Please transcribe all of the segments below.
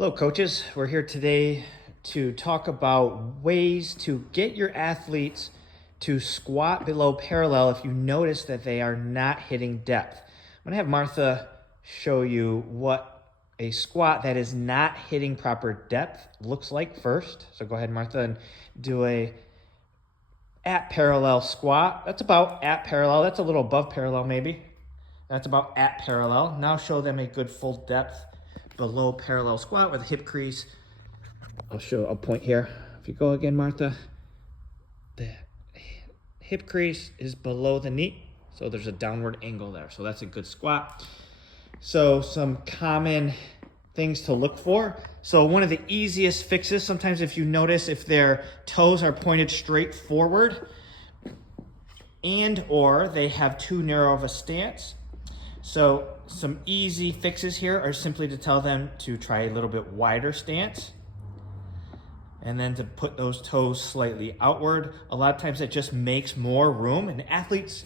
Hello, coaches. We're here today to talk about ways to get your athletes to squat below parallel if you notice that they are not hitting depth. I'm going to have Martha show you what a squat that is not hitting proper depth looks like first. So go ahead, Martha, and do a at parallel squat. That's about at parallel. That's a little above parallel maybe. That's about at parallel. Now show them a good full depth below parallel squat with a hip crease. I'll point here. If you go again, Martha, the hip crease is below the knee. So there's a downward angle there. So that's a good squat. So some common things to look for. So one of the easiest fixes, sometimes if you notice if their toes are pointed straight forward and or they have too narrow of a stance. So some easy fixes here are simply to tell them to try a little bit wider stance and then to put those toes slightly outward. A lot of times that just makes more room, and athletes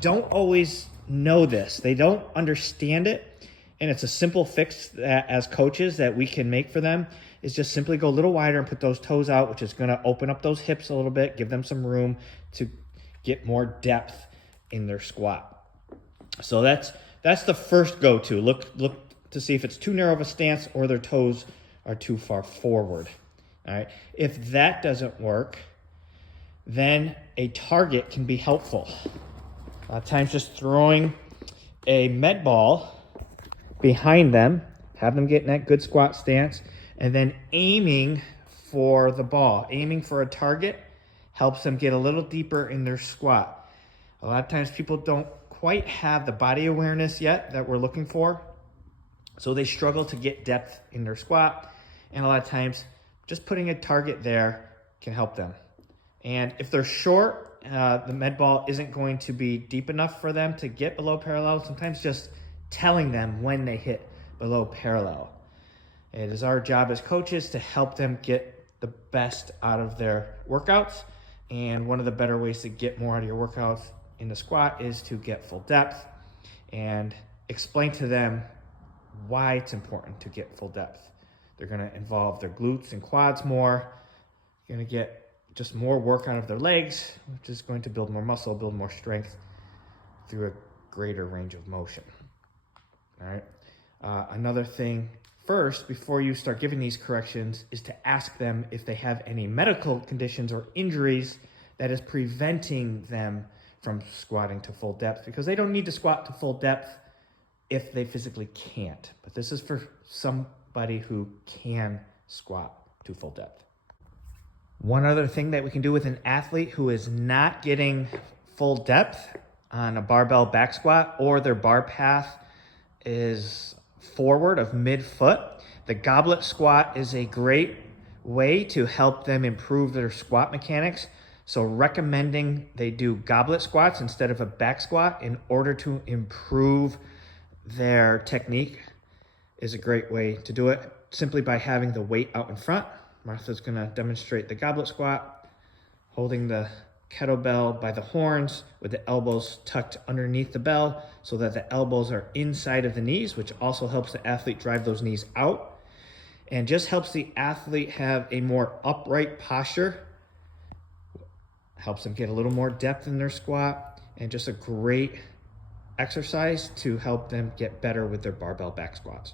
don't always know this. They don't understand it, and it's a simple fix that as coaches that we can make for them is just simply go a little wider and put those toes out, which is gonna open up those hips a little bit, give them some room to get more depth in their squat. So that's the first go-to. Look to see if it's too narrow of a stance or their toes are too far forward. All right. If that doesn't work, then a target can be helpful. A lot of times just throwing a med ball behind them, have them get in that good squat stance, and then aiming for the ball, aiming for a target helps them get a little deeper in their squat. A lot of times people don't quite have the body awareness yet that we're looking for. So they struggle to get depth in their squat. And a lot of times just putting a target there can help them. And if they're short, the med ball isn't going to be deep enough for them to get below parallel. Sometimes just telling them when they hit below parallel. It is our job as coaches to help them get the best out of their workouts. And one of the better ways to get more out of your workouts in the squat is to get full depth and explain to them why it's important to get full depth. They're going to involve their glutes and quads more. You're going to get just more work out of their legs, which is going to build more muscle, build more strength through a greater range of motion. All right. Another thing first, before you start giving these corrections, is to ask them if they have any medical conditions or injuries that is preventing them from squatting to full depth, because they don't need to squat to full depth if they physically can't. But this is for somebody who can squat to full depth. One other thing that we can do with an athlete who is not getting full depth on a barbell back squat or their bar path is forward of mid-foot, the goblet squat is a great way to help them improve their squat mechanics. So recommending they do goblet squats instead of a back squat in order to improve their technique is a great way to do it, simply by having the weight out in front. Martha's gonna demonstrate the goblet squat, holding the kettlebell by the horns with the elbows tucked underneath the bell so that the elbows are inside of the knees, which also helps the athlete drive those knees out and just helps the athlete have a more upright posture. Helps them get a little more depth in their squat, and just a great exercise to help them get better with their barbell back squats.